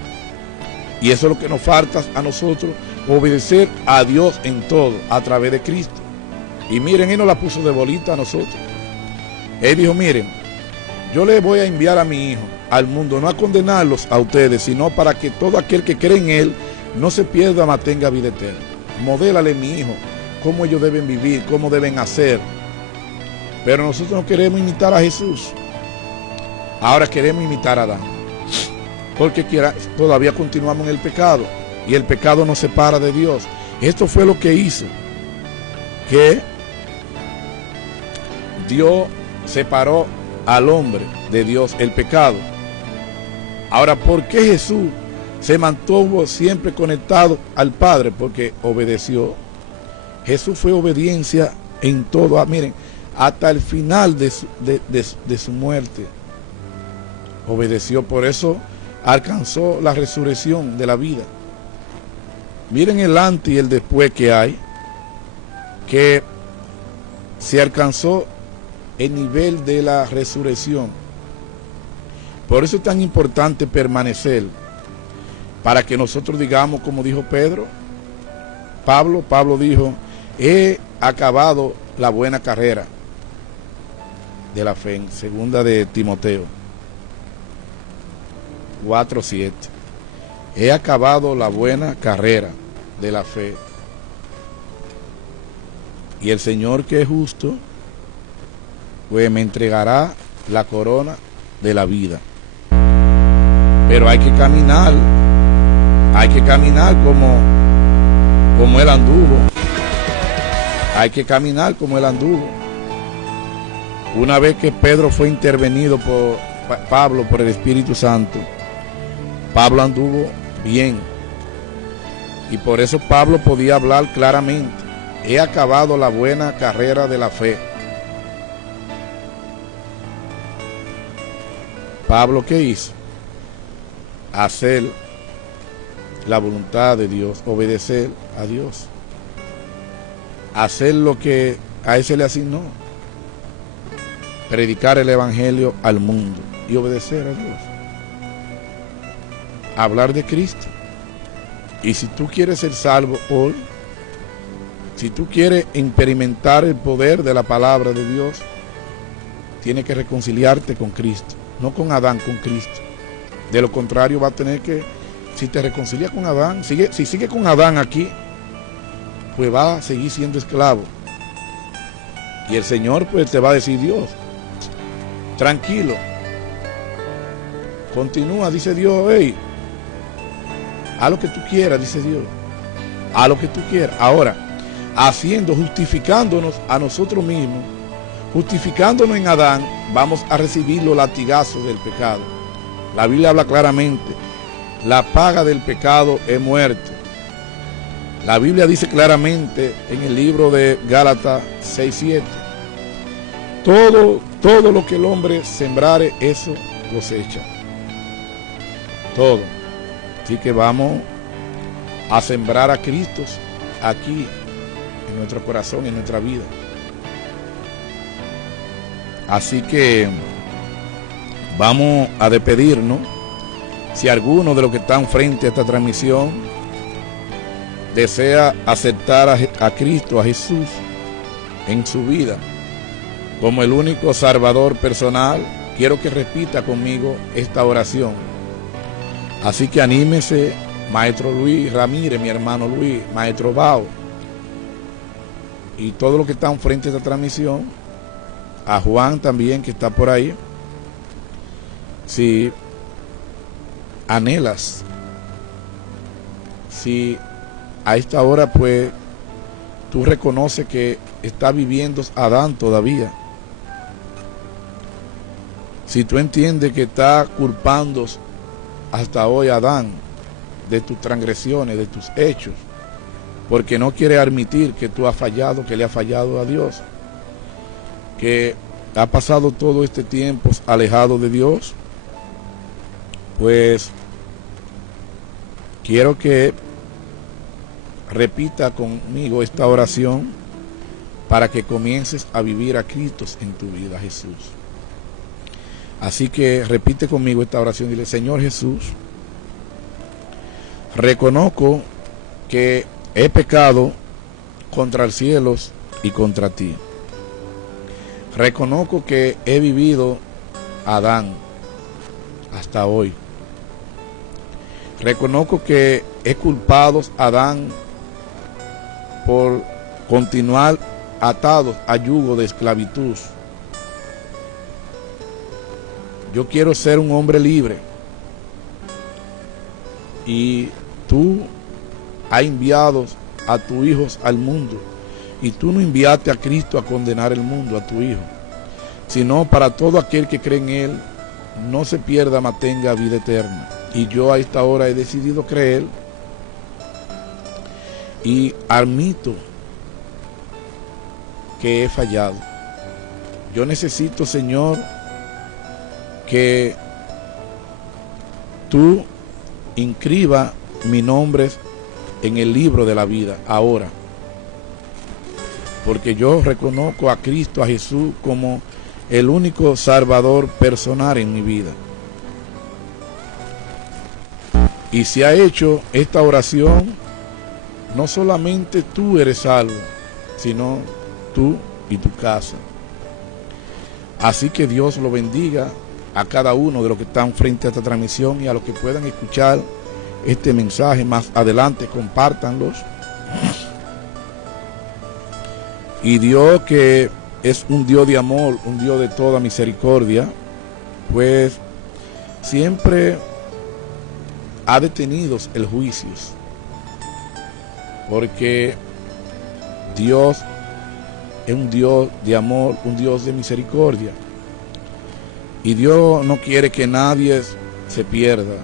Y eso es lo que nos falta a nosotros, obedecer a Dios en todo, a través de Cristo. Y miren, Él nos la puso de bolita a nosotros. Él dijo, miren, yo le voy a enviar a mi Hijo al mundo, no a condenarlos a ustedes, sino para que todo aquel que cree en Él no se pierda, mas tenga vida eterna. Modélale, mi Hijo, cómo ellos deben vivir, cómo deben hacer. Pero nosotros no queremos imitar a Jesús. Ahora queremos imitar a Adán. Porque todavía continuamos en el pecado. Y el pecado nos separa de Dios. Esto fue lo que hizo que Dios separó al hombre de Dios, el pecado. Ahora, ¿por qué Jesús se mantuvo siempre conectado al Padre? Porque obedeció. Jesús fue obediencia en todo. Miren, hasta el final de su muerte obedeció. Por eso alcanzó la resurrección de la vida. Miren el antes y el después que hay, que se alcanzó el nivel de la resurrección. Por eso es tan importante permanecer, para que nosotros digamos, como dijo Pablo dijo, he acabado la buena carrera de la fe, en segunda de Timoteo 4:7. He acabado la buena carrera de la fe. Y el Señor, que es justo, pues me entregará la corona de la vida. Pero hay que caminar como Él anduvo. Hay que caminar como Él anduvo. Una vez que Pedro fue intervenido por Pablo, por el Espíritu Santo, Pablo anduvo bien. Y por eso Pablo podía hablar claramente. He acabado la buena carrera de la fe. Pablo, ¿qué hizo? Hacer la voluntad de Dios, obedecer a Dios, hacer lo que a Él se le asignó, predicar el Evangelio al mundo y obedecer a Dios, hablar de Cristo. Y si tú quieres ser salvo hoy, si tú quieres experimentar el poder de la palabra de Dios, tienes que reconciliarte con Cristo, no con Adán, con Cristo. De lo contrario va a tener que, si te reconcilias con Adán, si sigue con Adán aquí, pues va a seguir siendo esclavo. Y el Señor pues te va a decir: Dios, tranquilo, continúa, dice Dios, hey, haz lo que tú quieras, dice Dios, haz lo que tú quieras. Ahora, justificándonos a nosotros mismos, justificándonos en Adán, vamos a recibir los latigazos del pecado. La Biblia habla claramente: la paga del pecado es muerte. La Biblia dice claramente en el libro de Gálatas 6:7, todo lo que el hombre sembrare, eso cosecha. Todo. Así que vamos a sembrar a Cristo aquí, en nuestro corazón, en nuestra vida. Así que vamos a despedirnos. Si alguno de los que están frente a esta transmisión desea aceptar a Cristo, a Jesús, en su vida, como el único Salvador personal, quiero que repita conmigo esta oración. Así que anímese, Maestro Luis Ramírez, mi hermano Luis, Maestro Bao, y todos los que están frente a esta transmisión, a Juan también, que está por ahí. Si anhelas, si a esta hora pues tú reconoces que está viviendo Adán todavía, si tú entiendes que está culpando hasta hoy a Adán de tus transgresiones, de tus hechos, porque no quiere admitir que tú has fallado, que le has fallado a Dios, que ha pasado todo este tiempo alejado de Dios, pues quiero que repita conmigo esta oración para que comiences a vivir a Cristo en tu vida, Jesús. Así que repite conmigo esta oración. Dile: Señor Jesús, reconozco que he pecado contra el cielo y contra ti. Reconozco que he vivido Adán hasta hoy. Reconozco que he culpado a Adán por continuar atados a yugo de esclavitud. Yo quiero ser un hombre libre. Y tú has enviado a tus hijos al mundo. Y tú no enviaste a Cristo a condenar el mundo, a tu Hijo, sino para todo aquel que cree en Él, no se pierda, mas tenga vida eterna. Y yo a esta hora he decidido creer y admito que he fallado. Yo necesito, Señor, que tú inscribas mi nombre en el libro de la vida ahora, porque yo reconozco a Cristo, a Jesús, como el único Salvador personal en mi vida. Y si ha hecho esta oración, no solamente tú eres salvo, sino tú y tu casa. Así que Dios lo bendiga a cada uno de los que están frente a esta transmisión y a los que puedan escuchar este mensaje más adelante, compártanlos. Y Dios, que es un Dios de amor, un Dios de toda misericordia, pues siempre ha detenido el juicio, porque Dios es un Dios de amor, un Dios de misericordia, y Dios no quiere que nadie se pierda,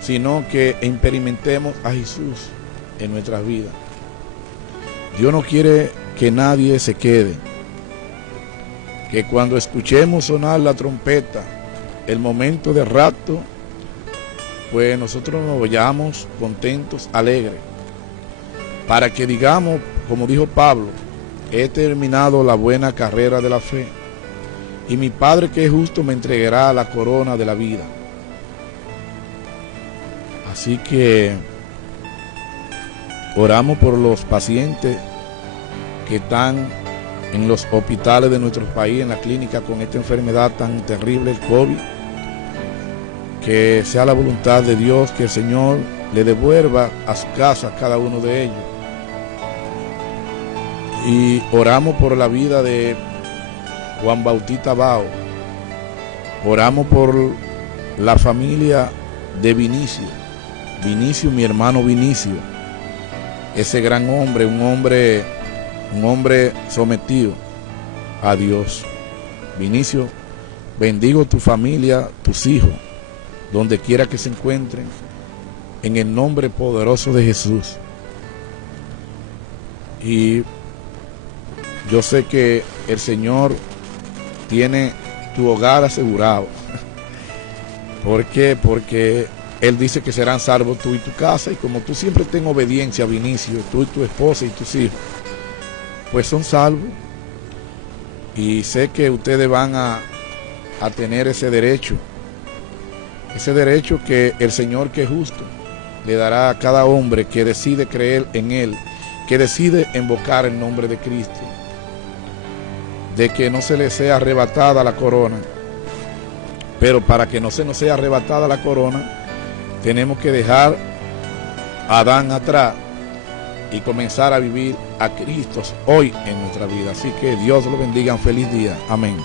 sino que experimentemos a Jesús en nuestras vidas. Dios no quiere que nadie se quede, que cuando escuchemos sonar la trompeta, el momento de rapto, pues nosotros nos vayamos contentos, alegres, para que digamos, como dijo Pablo: he terminado la buena carrera de la fe, y mi Padre que es justo me entregará la corona de la vida. Así que oramos por los pacientes que están en los hospitales de nuestro país, en la clínica, con esta enfermedad tan terrible, el COVID. Que sea la voluntad de Dios que el Señor le devuelva a su casa a cada uno de ellos. Y oramos por la vida de Juan Bautista Bao. Oramos por la familia de Vinicio. Vinicio, mi hermano Vinicio, ese gran hombre, un hombre sometido a Dios. Vinicio, bendigo tu familia, tus hijos, donde quiera que se encuentren, en el nombre poderoso de Jesús. Y yo sé que el Señor tiene tu hogar asegurado. ¿Por qué? Porque Él dice que serán salvos tú y tu casa, y como tú siempre ten obediencia, Vinicio, tú y tu esposa y tus hijos, pues son salvos. Y sé que ustedes van a tener ese derecho que el Señor, que es justo, le dará a cada hombre que decide creer en Él, que decide invocar el nombre de Cristo, de que no se le sea arrebatada la corona. Pero para que no se nos sea arrebatada la corona, tenemos que dejar a Adán atrás y comenzar a vivir a Cristo hoy en nuestra vida. Así que Dios lo bendiga. Un feliz día. Amén.